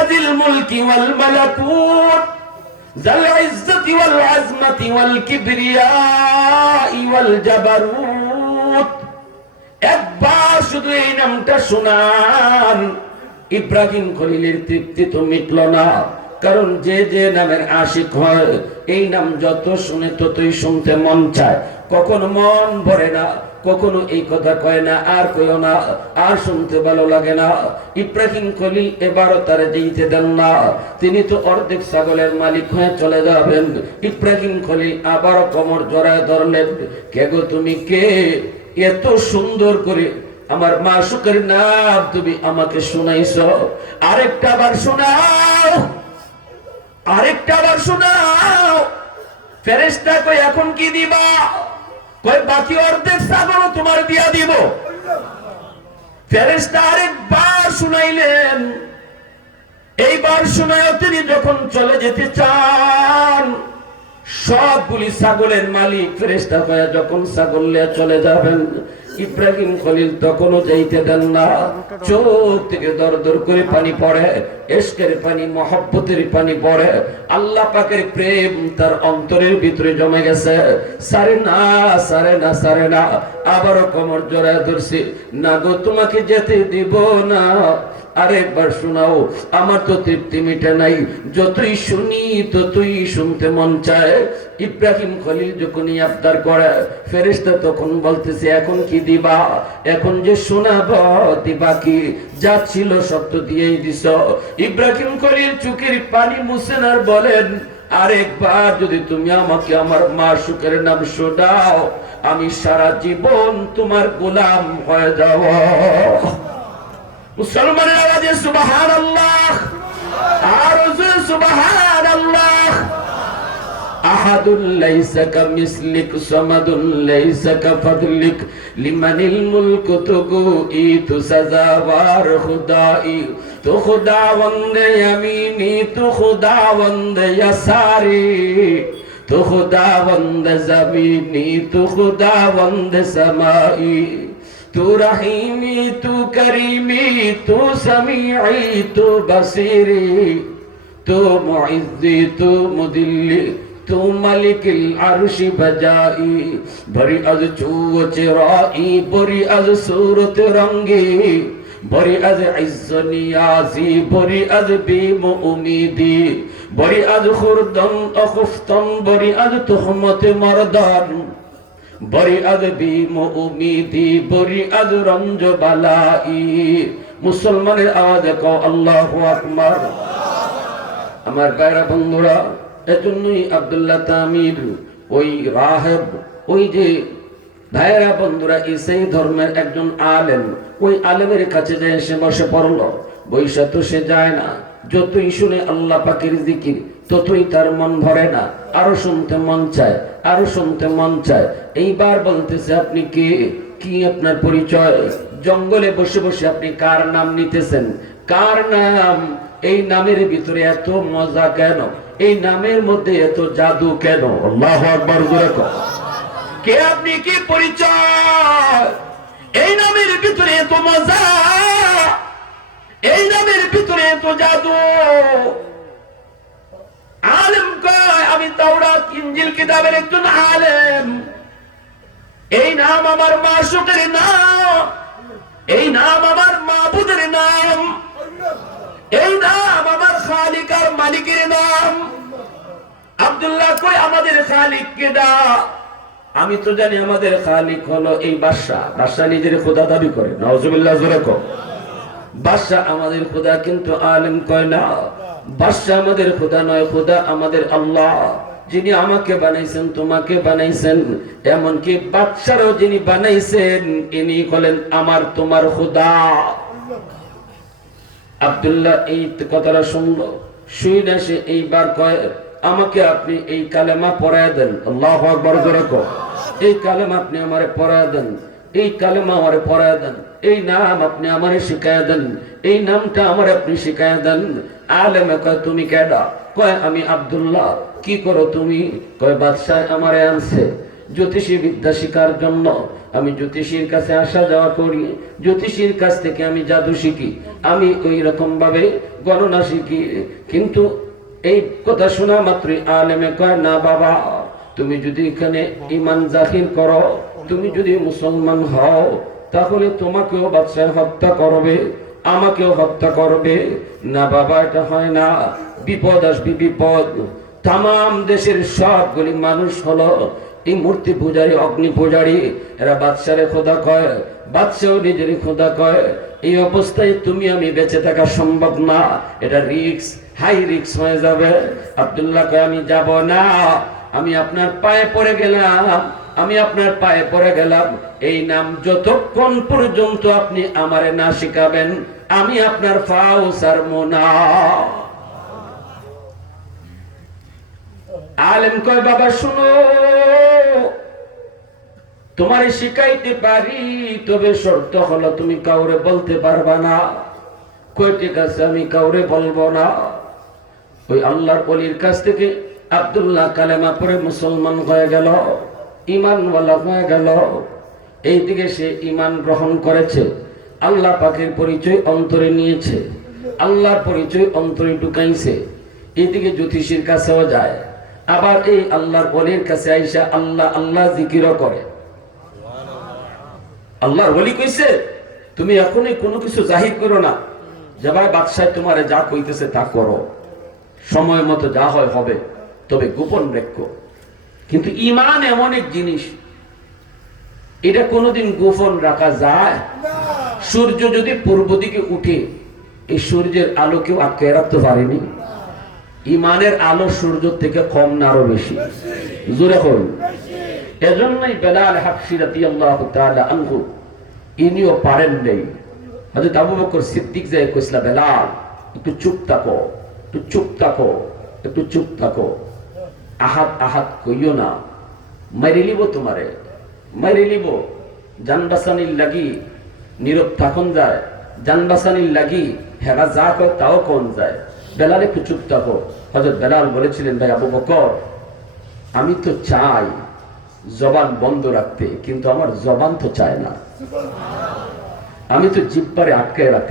ذي الملك والملكوت ذا العزة والعزمة والكبرياء والجبروت একবার শুধু এই নামটা শোনান ইব্রাহিম খলিলের তৃপ্তি তো মিটল না কারণ যে যে নামের আশিক হয় এই নাম যত শুনে ততই শুনতে মন চায় কখনো মন ভরে না কখনো এই কথা কয় না, আর কইও না, আর শুনতে ভালো লাগে না। ইব্রাহিম খলিল এবারও তারা যেতে দেন না। তিনি তো অর্ধেক ছাগলের মালিক হয়ে চলে যাবেন। ইব্রাহিম খলিল আবারও কোমর জড়ায় ধরলেন, কে গো তুমি? কে? এত সুন্দর করে আমার মা সুখের নাম তুমি আমাকে শুনাইছ। আরেকটা বার শোনাও, আরেকটা বার শোনাও। ফেরেস্তা কই এখন কি দিবা? বাকি অর্ধেক ছাগল তোমার দিয়া দিব। শুনাইলেন। এইবার শুনায় তিনি যখন চলে যেতে চান, সবগুলি ছাগলের মালিক ফেরেস্তা ভাইয়া যখন ছাগল চলে যাবেন ইব্রাহিম খলিল তখনও যাইতে দেন না। চোখ থেকে দর দর করে পানি পড়ে এসকের পানি, মহব্বতের পানি পড়ে। আল্লাহ পাকের প্রেম তার অন্তরের ভিতরে জমে গেছে। সারে না সারে না সারে না, আবারও কমর জড়ায় ধরছি। না গো, তোমাকে যেতে দিব না। আরেকবার শোনাও, আমার তো তৃপ্তি মিটে নাই। যতই শুনি, ততই শুনতে মন চায়। ইব্রাহিম খলিল যখনই আবদার করে, ফেরেশতা তখন বলতেছে, এখন কি দিবা? এখন যে শোনাব, দিবা কি? যা ছিল সত্য দিয়েই দিস ইব্রাহিম খলিল চুকের পানি মুছেন আর বলেন, আরেকবার যদি তুমি আমাকে আমার মা সুখের নাম শোনাও, আমি সারা জীবন তোমার গোলাম হয়ে যাব। মুসলমানের আওয়াজে সুবাহান আল্লাহ আর সুবাহান আল্লাহ أحد ليس كمثلك صمد ليس كفضلك لمن الملك تقوئی تو سزاوار خدائی تو خداوند یمینی تو خداوند یساری تو خداوند زمینی تو خداوند سمائی تو رحیمی تو کریمی تو سمیعی تو بصیری تو معزی تو مدلی تو ملک العرش بجائی بری از چو چرائی بری از صورت رنگی بری از عز نیازی بری از بیم امیدی بری از خوردن اخفتن بری از تخمت مردان বরি আদ বিম উমিদি বরি আদ রঞ্জ বালাই। মুসলমানের আওয়াজ কও, আল্লাহু আকবার। আমার গায়রা বন্ধুরা, এজন্যই আব্দুল্লাহ তামির ওই রাহেব, ওই যে ভাইয়েরা বন্ধুরা ইসাই ধর্মের একজন আলেম, ওই আলেমের কাছে যায় সে বসে পড়ল। বৈশা তো সে যায় না। যতই শুনে আল্লাহ পাকের জিকির, ততই তার মন ভরে না। আরও শুনতে মন চায়, আরও শুনতে মন চায়। এইবার বলতেছে আপনি কে? কি আপনার পরিচয়? জঙ্গলে বসে বসে আপনি কার নাম নিতেছেন? কার নাম? এই নামের ভিতরে এত মজা কেন? এই নামের মধ্যে এত জাদু কেন? আল্লাহ আকবার কে আপনি? কি পরিচয়? এই নামের ভিতরে এত মজা? এই নামের আলেম কয়, আমি তাওরাত, ইনজিল, কিতাবের একজন আলেম। এই নাম আমার নাম। এই নাম আমার নাম। এই নাম আমার মালিকের নাম। আব্দুল্লাহ কই আমাদের খালিক কেডা? আমি তো জানি আমাদের খালিক হলো এই বাদশা বাদশা নিজের খোদা দাবি করে। নজরুল্লাহ জোরে কও। বাদশা আমাদের খোদা কিন্তু আলেম কয় না। বাদশা আমাদের খোদা নয়, খোদা আমাদের আল্লাহ। যিনি আমাকে বানাইছেন, তোমাকে বানাইছেন। এমনকি বাদশারও যিনি বানাইছেন, ইনি হলেন আমার, তোমার খোদা। আব্দুল্লাহ, এই কথাটা শুনলো। শুই না সে এইবার কয়, আমাকে আপনি এই কালেমা পড়ায় দেন। আল্লাহ আকবর কও। এই কালেমা আপনি আমারে পড়ায় দেন। এই কালেমা আমারে পড়ায় দেন, এই নাম আপনি আমারে শিখায় দেন, এই নামটা আমার আপনি শিখায় দেন। আলেমে কয়, তুমি কেডা? কয়, আমি আব্দুল্লাহ। কি করো তুমি? কয়, বাদশাহ আমারে আনছে। জ্যোতিষী বিদ্যা শিকার জন্য আমি জ্যোতিষীর কাছে আসা যাওয়া করি। জ্যোতিষীর কাছ থেকে আমি জাদু শিখি। আমি ওই রকম ভাবে গণনা শিখি। কিন্তু এই কথা শোনা মাত্রই আলেমে কয়, না বাবা, তুমি যদি এখানে ইমান জাহির করো তুমি যদি মুসলমান হও, তাহলে তোমাকেও বাদশাহ হত্যা করবে, আমাকেও হত্যা করবে। না বাবা, এটা হয় না। বিপদ আসবে, বিপদ। তাম দেশের সবগুলি মানুষ হলো এই মূর্তি পূজারী, অগ্নি পূজারী। এরা বাদশারে খোদা কয় বাচ্চাও নিজেরই খোদা কয়, এই অবস্থায় তুমি আমি বেঁচে থাকা সম্ভব না। এটা রিক্স হাই রিক্স হয়ে যাবে। আব্দুল্লাহ কয়, আমি যাব না। আমি আপনার পায়ে পড়ে গেলাম। আমি আপনার পায়ে পড়ে গেলাম। এই নাম যতক্ষণ পর্যন্ত আপনি আমারে না শিখাবেন, আমি আপনার ফাও সারমো আলেম কয়, বাবা, শুনো। তোমারে শিখাইতে পারি, তবে শর্ত হলো তুমি কাউরে বলতে পারবা না। কই ঠিক আছে, আমি কাউরে বলব না। ওই আল্লাহর অলির কাছ থেকে আব্দুল্লাহ কালেমা পরে মুসলমান হয়ে গেল। ইমানওয়ালা হয়ে গেল। এইদিকে সে ইমান গ্রহণ করেছে। আল্লাহ পাকের পরিচয় অন্তরে নিয়েছে। আল্লাহর পরিচয় অন্তরে ঢুকাইছে। এইদিকে জ্যোতিষীর কাছেও যায়। আবার এই আল্লাহর অলির কাছে আইসা আল্লাহ আল্লাহ জিকিরও করে। আল্লাহর বলি কইছে, তুমি এখনই কোনো কিছু জাহির করো না। যে ভাই বাদশাহ তোমারে যা কইতেছে তা করো। সময় মতো যা হয় হবে, তবে গোপন রেখো। কিন্তু ইমান এমন এক জিনিস এটা কোনোদিন গোপন রাখা যায়? সূর্য যদি পূর্ব দিকে উঠে এই সূর্যের আলো কেউ আটকে রাখতে পারেনি? ইমানের আলো সূর্য থেকে কম না আরও বেশি? জোরে হল এজন্যই বেলাল হাফসি রাদিয়াল্লাহু তাআলা আনহু ইনিও পারেন নেই। হযরত আবু বকর সিদ্দিক যায় কইসলা বেলাল একটু চুপ থাকো একটু চুপ থাকো একটু চুপ থাকো। আহাত আহাত কইও না। মারি লিব তোমারে। মারি লিব। জানবাসানির লাগি নীরব থাকুন যায়। জানবাসানির লাগি হেরা যা কয় তাও কন যায়। বেলালে একটু চুপ থাকো। হযরত বেলাল বলেছিলেন, ভাই আবু বকর, আমি তো চাই জবান বন্ধ রাখতে, কিন্তু আমার জবান তো চায় না। আমি তো জিব্বারে আটকে রাখতে